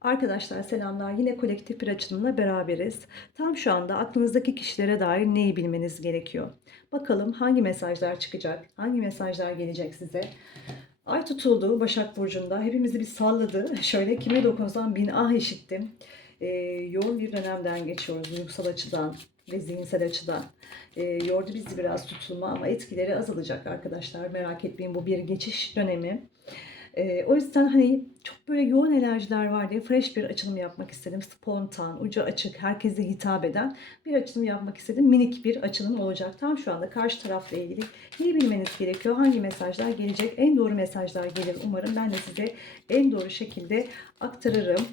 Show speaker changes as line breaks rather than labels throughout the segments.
Arkadaşlar selamlar. Yine kolektif bir açılımla beraberiz. Tam şu anda aklınızdaki kişilere dair neyi bilmeniz gerekiyor? Bakalım hangi mesajlar çıkacak? Hangi mesajlar gelecek size? Ay tutuldu Başak Burcu'nda. Hepimizi bir salladı. Şöyle kime dokunsam bin ah işittim. Ee, yoğun bir dönemden geçiyoruz duygusal açıdan ve zihinsel açıdan. Ee, yordu bizi biraz tutulma ama etkileri azalacak arkadaşlar. Merak etmeyin bu bir geçiş dönemi. Ee, o yüzden hani çok böyle yoğun enerjiler var diye fresh bir açılım yapmak istedim. Spontan, ucu açık, herkese hitap eden bir açılım yapmak istedim. Minik bir açılım olacak. Tam şu anda karşı tarafla ilgili neyi bilmeniz gerekiyor? Hangi mesajlar gelecek? En doğru mesajlar gelir umarım. Ben de size en doğru şekilde aktarırım.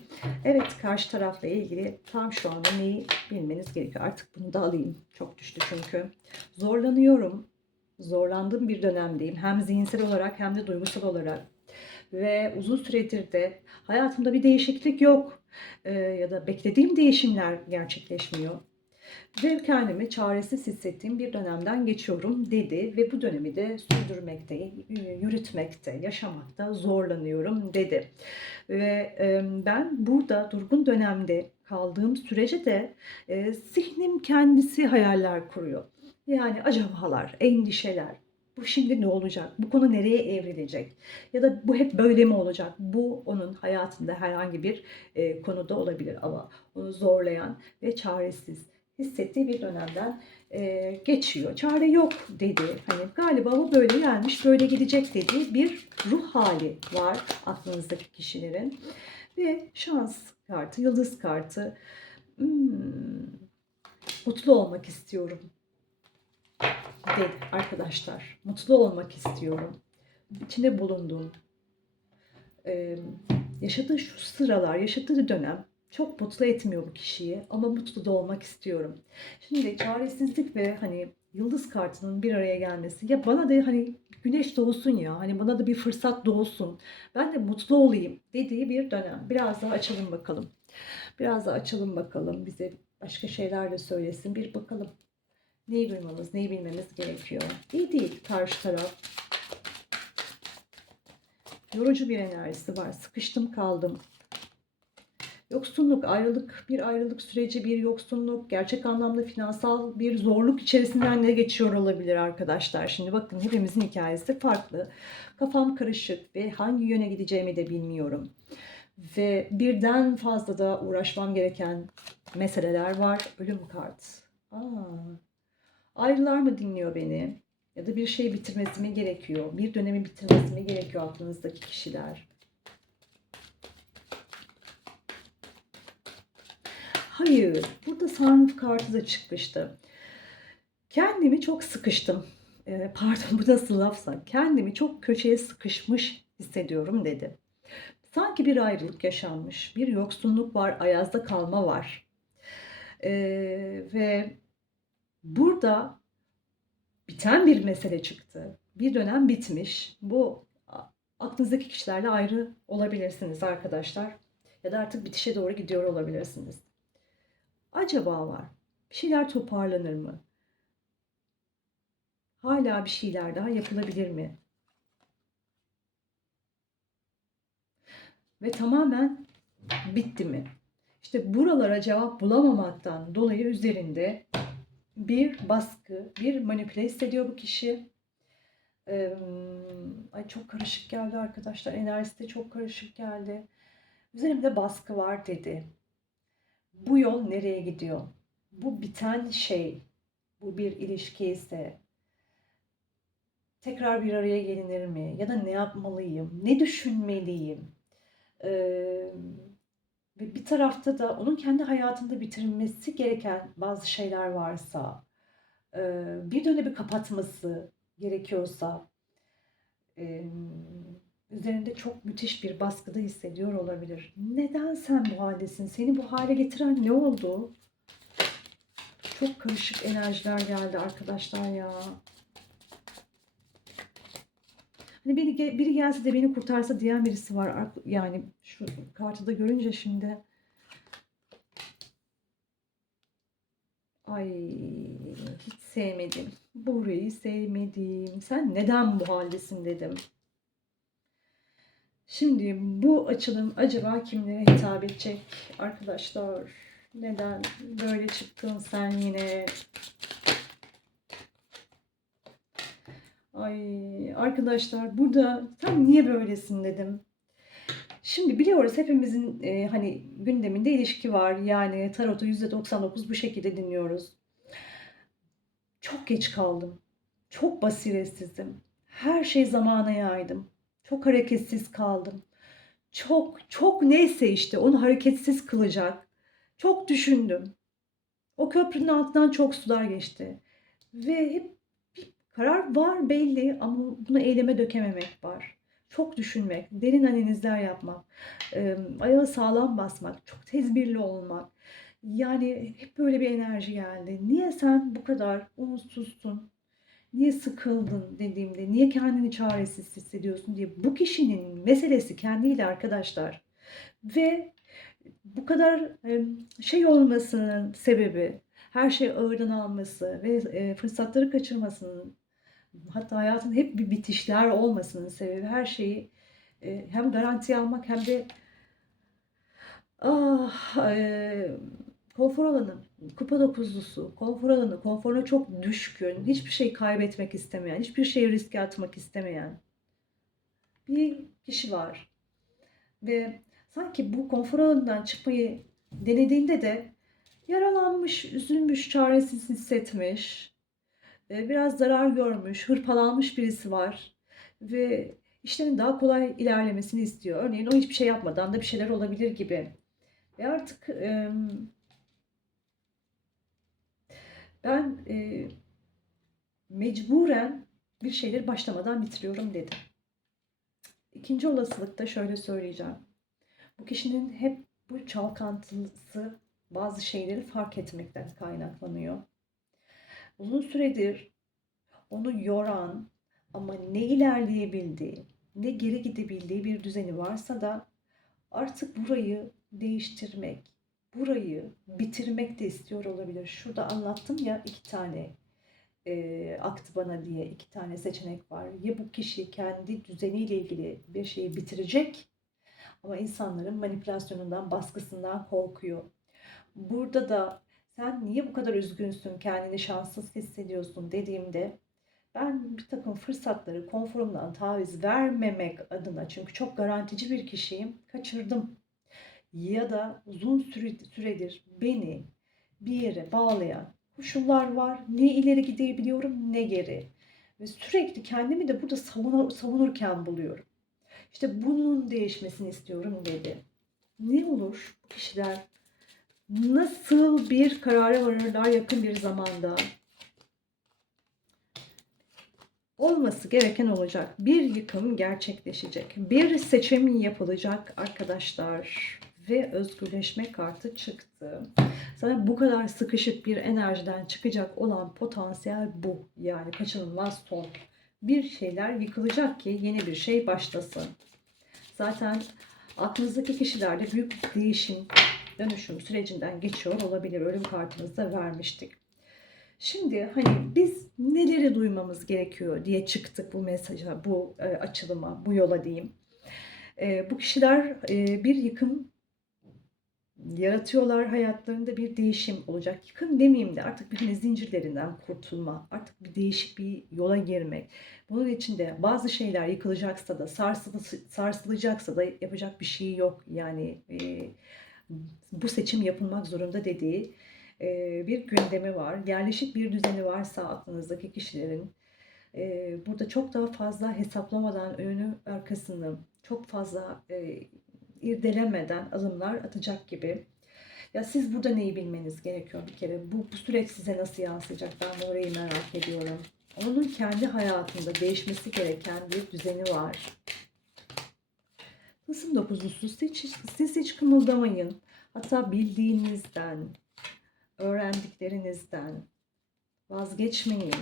Evet karşı tarafla ilgili tam şu anda neyi bilmeniz gerekiyor? Artık bunu da alayım. Çok düştü çünkü. Zorlanıyorum. Zorlandığım bir dönemdeyim. Hem zihinsel olarak hem de duygusal olarak ve uzun süredir de hayatımda bir değişiklik yok Ee, ya da beklediğim değişimler gerçekleşmiyor. Ve kendimi çaresiz hissettiğim bir dönemden geçiyorum dedi ve bu dönemi de sürdürmekte, yürütmekte, yaşamakta zorlanıyorum dedi. Ve ben burada durgun dönemde kaldığım sürece de e, zihnim kendisi hayaller kuruyor. Yani acabalar, endişeler, bu şimdi ne olacak? Bu konu nereye evrilecek? Ya da bu hep böyle mi olacak? Bu onun hayatında herhangi bir e, konuda olabilir ama onu zorlayan ve çaresiz hissettiği bir dönemden e, geçiyor. Çare yok dedi. Hani galiba bu böyle gelmiş, böyle gidecek dediği bir ruh hali var aklınızdaki kişilerin. Ve şans kartı, yıldız kartı. Hmm, mutlu olmak istiyorum dedi arkadaşlar. Mutlu olmak istiyorum. İçinde bulunduğum, e, yaşadığı şu sıralar, yaşadığı dönem çok mutlu etmiyor bu kişiyi ama mutlu da olmak istiyorum. Şimdi çaresizlik ve hani yıldız kartının bir araya gelmesi ya bana da hani güneş doğsun ya hani bana da bir fırsat doğsun ben de mutlu olayım dediği bir dönem. Biraz daha açalım bakalım. Biraz daha açalım bakalım bize başka şeyler de söylesin bir bakalım. Neyi duymamız, neyi bilmemiz gerekiyor. İyi değil karşı taraf. Yorucu bir enerjisi var. Sıkıştım kaldım. Yoksunluk, ayrılık, bir ayrılık süreci, bir yoksunluk, gerçek anlamda finansal bir zorluk içerisinden ne geçiyor olabilir arkadaşlar. Şimdi bakın hepimizin hikayesi farklı. Kafam karışık ve hangi yöne gideceğimi de bilmiyorum. Ve birden fazla da uğraşmam gereken meseleler var. Ölüm kart. Aa, Ayrılar mı dinliyor beni? Ya da bir şey bitirmesi mi gerekiyor? Bir dönemi bitirmesi mi gerekiyor aklınızdaki kişiler? Hayır. Burada sarnıf kartı da çıkmıştı. Kendimi çok sıkıştım. Ee, pardon bu nasıl lafsa. Kendimi çok köşeye sıkışmış hissediyorum dedi. Sanki bir ayrılık yaşanmış. Bir yoksunluk var. Ayazda kalma var. Ee, ve burada biten bir mesele çıktı. Bir dönem bitmiş. Bu aklınızdaki kişilerle ayrı olabilirsiniz arkadaşlar. Ya da artık bitişe doğru gidiyor olabilirsiniz. Acaba var. Bir şeyler toparlanır mı? Hala bir şeyler daha yapılabilir mi? Ve tamamen bitti mi? İşte buralara cevap bulamamaktan dolayı üzerinde bir baskı, bir manipüle hissediyor bu kişi. Ee, ay çok karışık geldi arkadaşlar. Enerjisi de çok karışık geldi. Üzerimde baskı var dedi. Bu yol nereye gidiyor? Bu biten şey, bu bir ilişki ise tekrar bir araya gelinir mi? Ya da ne yapmalıyım? Ne düşünmeliyim? Ee, ve bir tarafta da onun kendi hayatında bitirmesi gereken bazı şeyler varsa, bir dönemi kapatması gerekiyorsa, üzerinde çok müthiş bir baskıda hissediyor olabilir. Neden sen bu haldesin? Seni bu hale getiren ne oldu? Çok karışık enerjiler geldi arkadaşlar ya. Hani biri, biri gelse de beni kurtarsa diyen birisi var. Yani şu kartı da görünce şimdi. Ay hiç sevmedim. Burayı sevmedim. Sen neden bu haldesin dedim. Şimdi bu açılım acaba kimlere hitap edecek arkadaşlar? Neden böyle çıktın sen yine? Ay arkadaşlar burada sen niye böylesin dedim. Şimdi biliyoruz hepimizin e, hani gündeminde ilişki var. Yani tarotu %99 bu şekilde dinliyoruz. Çok geç kaldım. Çok basiretsizdim. Her şey zamana yaydım. Çok hareketsiz kaldım. Çok çok neyse işte onu hareketsiz kılacak. Çok düşündüm. O köprünün altından çok sular geçti. Ve hep karar var belli ama bunu eyleme dökememek var. Çok düşünmek, derin analizler yapmak, ayağı sağlam basmak, çok tezbirli olmak. Yani hep böyle bir enerji geldi. Niye sen bu kadar umutsuzsun? Niye sıkıldın dediğimde, niye kendini çaresiz hissediyorsun diye bu kişinin meselesi kendiyle arkadaşlar. Ve bu kadar şey olmasının sebebi, her şey ağırdan alması ve fırsatları kaçırmasının, hatta hayatın hep bir bitişler olmasının sebebi her şeyi e, hem garantiye almak hem de ah, e, konfor alanı, kupa dokuzlusu, konfor alanı, konforuna çok düşkün, hiçbir şey kaybetmek istemeyen, hiçbir şeyi riske atmak istemeyen bir kişi var. Ve sanki bu konfor alanından çıkmayı denediğinde de yaralanmış, üzülmüş, çaresiz hissetmiş, biraz zarar görmüş, hırpalanmış birisi var ve işlerin daha kolay ilerlemesini istiyor. Örneğin o hiçbir şey yapmadan da bir şeyler olabilir gibi. Ve artık e, ben e, mecburen bir şeyleri başlamadan bitiriyorum dedi. İkinci olasılıkta şöyle söyleyeceğim. Bu kişinin hep bu çalkantısı bazı şeyleri fark etmekten kaynaklanıyor. Uzun süredir onu yoran ama ne ilerleyebildiği, ne geri gidebildiği bir düzeni varsa da artık burayı değiştirmek, burayı bitirmek de istiyor olabilir. Şurada anlattım ya iki tane e, aktı bana diye iki tane seçenek var. Ya bu kişi kendi düzeniyle ilgili bir şeyi bitirecek ama insanların manipülasyonundan, baskısından korkuyor. Burada da sen niye bu kadar üzgünsün, kendini şanssız hissediyorsun dediğimde ben bir takım fırsatları konforumdan taviz vermemek adına çünkü çok garantici bir kişiyim kaçırdım. Ya da uzun süredir beni bir yere bağlayan koşullar var. Ne ileri gidebiliyorum ne geri. Ve sürekli kendimi de burada savunur, savunurken buluyorum. İşte bunun değişmesini istiyorum dedi. Ne olur bu kişiler nasıl bir karara varırlar yakın bir zamanda? Olması gereken olacak. Bir yıkım gerçekleşecek. Bir seçim yapılacak arkadaşlar. Ve özgürleşme kartı çıktı. Sana bu kadar sıkışık bir enerjiden çıkacak olan potansiyel bu. Yani kaçınılmaz son. Bir şeyler yıkılacak ki yeni bir şey başlasın. Zaten aklınızdaki kişilerde büyük bir değişim, dönüşüm sürecinden geçiyor olabilir. Ölüm kartınızda vermiştik. Şimdi hani biz neleri duymamız gerekiyor diye çıktık bu mesaja, bu e, açılıma, bu yola diyeyim. E, bu kişiler e, bir yıkım yaratıyorlar hayatlarında bir değişim olacak. Yıkım demeyeyim de artık bir hani zincirlerinden kurtulma, artık bir değişik bir yola girmek. Bunun için de bazı şeyler yıkılacaksa da sarsılı, sarsılacaksa da yapacak bir şey yok. Yani e, bu seçim yapılmak zorunda dediği bir gündemi var. Yerleşik bir düzeni varsa aklınızdaki kişilerin burada çok daha fazla hesaplamadan önü arkasını çok fazla irdelemeden adımlar atacak gibi. Ya siz burada neyi bilmeniz gerekiyor bir kere? Bu, bu süreç size nasıl yansıyacak? Ben orayı merak ediyorum. Onun kendi hayatında değişmesi gereken bir düzeni var. Tılsım dokuzlusu siz, siz hiç kımıldamayın. Hatta bildiğinizden, öğrendiklerinizden vazgeçmeyin.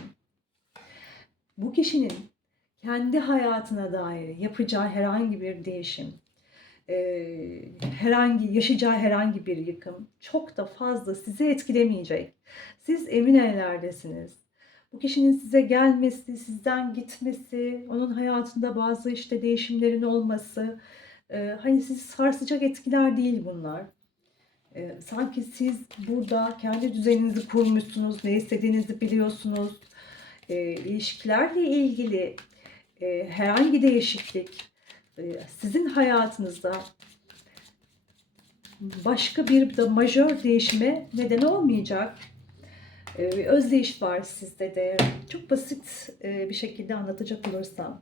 Bu kişinin kendi hayatına dair yapacağı herhangi bir değişim, herhangi yaşayacağı herhangi bir yıkım çok da fazla sizi etkilemeyecek. Siz emin ellerdesiniz. Bu kişinin size gelmesi, sizden gitmesi, onun hayatında bazı işte değişimlerin olması, e, hani sizi sarsacak etkiler değil bunlar. E, sanki siz burada kendi düzeninizi kurmuşsunuz, ne istediğinizi biliyorsunuz. E, ilişkilerle ilgili e, herhangi değişiklik e, sizin hayatınızda başka bir de majör değişime neden olmayacak. E, bir özdeyiş var sizde de. Çok basit e, bir şekilde anlatacak olursam.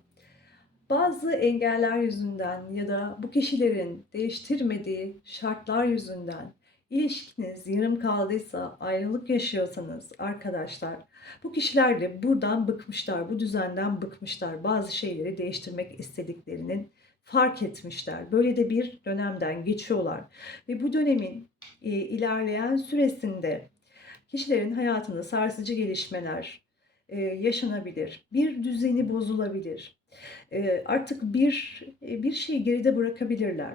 Bazı engeller yüzünden ya da bu kişilerin değiştirmediği şartlar yüzünden ilişkiniz yarım kaldıysa, ayrılık yaşıyorsanız arkadaşlar, bu kişiler de buradan bıkmışlar, bu düzenden bıkmışlar. Bazı şeyleri değiştirmek istediklerinin fark etmişler. Böyle de bir dönemden geçiyorlar. Ve bu dönemin e, ilerleyen süresinde kişilerin hayatında sarsıcı gelişmeler e, yaşanabilir. Bir düzeni bozulabilir. Artık bir bir şeyi geride bırakabilirler.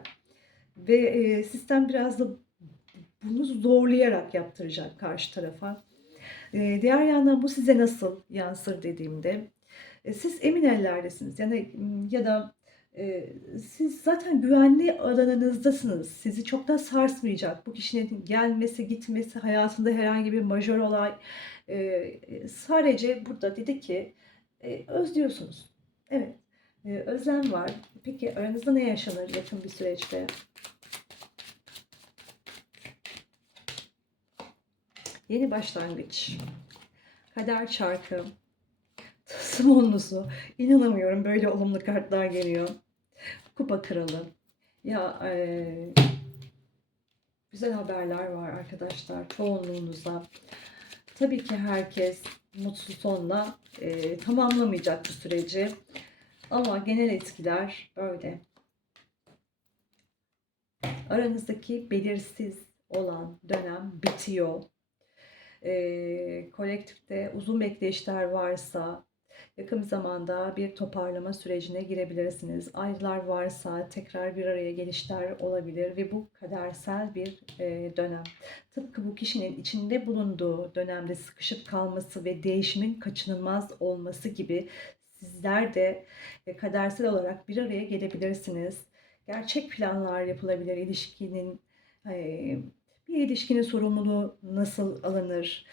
Ve sistem biraz da bunu zorlayarak yaptıracak karşı tarafa. Diğer yandan bu size nasıl yansır dediğimde siz emin ellerdesiniz. Yani ya da siz zaten güvenli alanınızdasınız. Sizi çok da sarsmayacak. Bu kişinin gelmesi, gitmesi, hayatında herhangi bir majör olay. Sadece burada dedi ki e, özlüyorsunuz. Evet. E, özlem var. Peki aranızda ne yaşanır yakın bir süreçte? Yeni başlangıç. Kader çarkı. Tılsım. İnanamıyorum böyle olumlu kartlar geliyor. Kupa kralı. Ya e, güzel haberler var arkadaşlar çoğunluğunuza. Tabii ki herkes mutlu sonla e, tamamlamayacak bu süreci. Ama genel etkiler böyle. Aranızdaki belirsiz olan dönem bitiyor. E, kolektifte uzun bekleyişler varsa yakın zamanda bir toparlama sürecine girebilirsiniz. Ayrılar varsa tekrar bir araya gelişler olabilir ve bu kadersel bir e, dönem. Tıpkı bu kişinin içinde bulunduğu dönemde sıkışıp kalması ve değişimin kaçınılmaz olması gibi sizler de e, kadersel olarak bir araya gelebilirsiniz. Gerçek planlar yapılabilir ilişkinin e, bir ilişkinin sorumluluğu nasıl alınır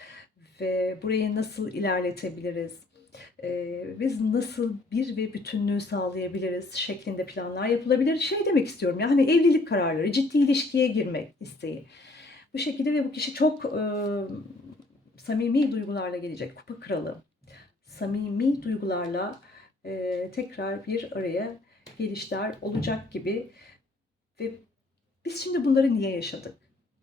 ve burayı nasıl ilerletebiliriz? Ee, biz nasıl bir ve bütünlüğü sağlayabiliriz şeklinde planlar yapılabilir. Şey demek istiyorum yani evlilik kararları, ciddi ilişkiye girmek isteği. Bu şekilde ve bu kişi çok e, samimi duygularla gelecek. Kupa kralı. Samimi duygularla e, tekrar bir araya gelişler olacak gibi ve biz şimdi bunları niye yaşadık?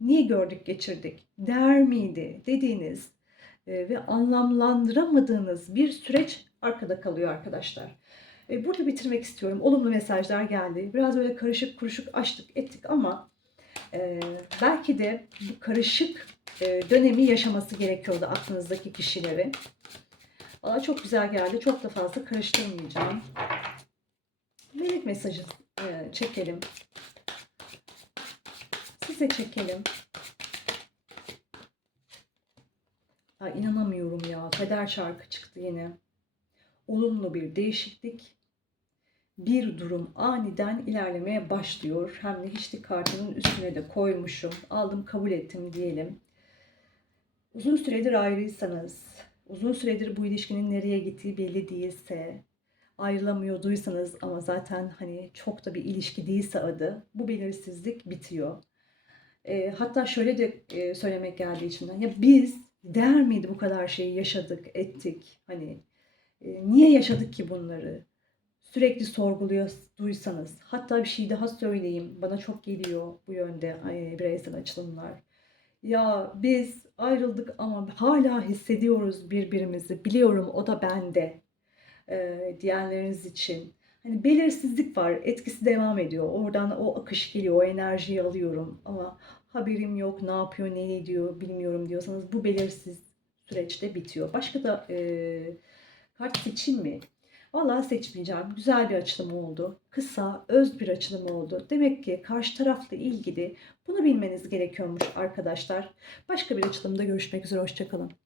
Niye gördük, geçirdik? Değer miydi dediğiniz e, ve anlamlandıramadığınız bir süreç arkada kalıyor arkadaşlar. E, burada bitirmek istiyorum. Olumlu mesajlar geldi. Biraz böyle karışık kuruşuk açtık ettik ama e, belki de bu karışık e, dönemi yaşaması gerekiyordu aklınızdaki kişilerin. Valla çok güzel geldi. Çok da fazla karıştırmayacağım. Melek mesajı e, çekelim. Size çekelim. Ya inanamıyorum ya. Kader şarkı çıktı yine. Olumlu bir değişiklik. Bir durum aniden ilerlemeye başlıyor. Hem de hiçlik kartının üstüne de koymuşum. Aldım kabul ettim diyelim. Uzun süredir ayrıysanız, uzun süredir bu ilişkinin nereye gittiği belli değilse, ayrılamıyorduysanız ama zaten hani çok da bir ilişki değilse adı, bu belirsizlik bitiyor. E, hatta şöyle de e, söylemek geldi içimden. Ya biz değer miydi bu kadar şeyi yaşadık, ettik? Hani e, niye yaşadık ki bunları? Sürekli sorguluyor duysanız. Hatta bir şey daha söyleyeyim. Bana çok geliyor bu yönde e, bireysel açılımlar. Ya biz ayrıldık ama hala hissediyoruz birbirimizi. Biliyorum o da bende. E, diyenleriniz için. Hani belirsizlik var. Etkisi devam ediyor. Oradan o akış geliyor. O enerjiyi alıyorum. Ama haberim yok. Ne yapıyor, ne ediyor bilmiyorum diyorsanız bu belirsiz süreçte bitiyor. Başka da e, kart seçim mi? Vallahi seçmeyeceğim. Güzel bir açılım oldu. Kısa, öz bir açılım oldu. Demek ki karşı tarafla ilgili bunu bilmeniz gerekiyormuş arkadaşlar. Başka bir açılımda görüşmek üzere. Hoşçakalın.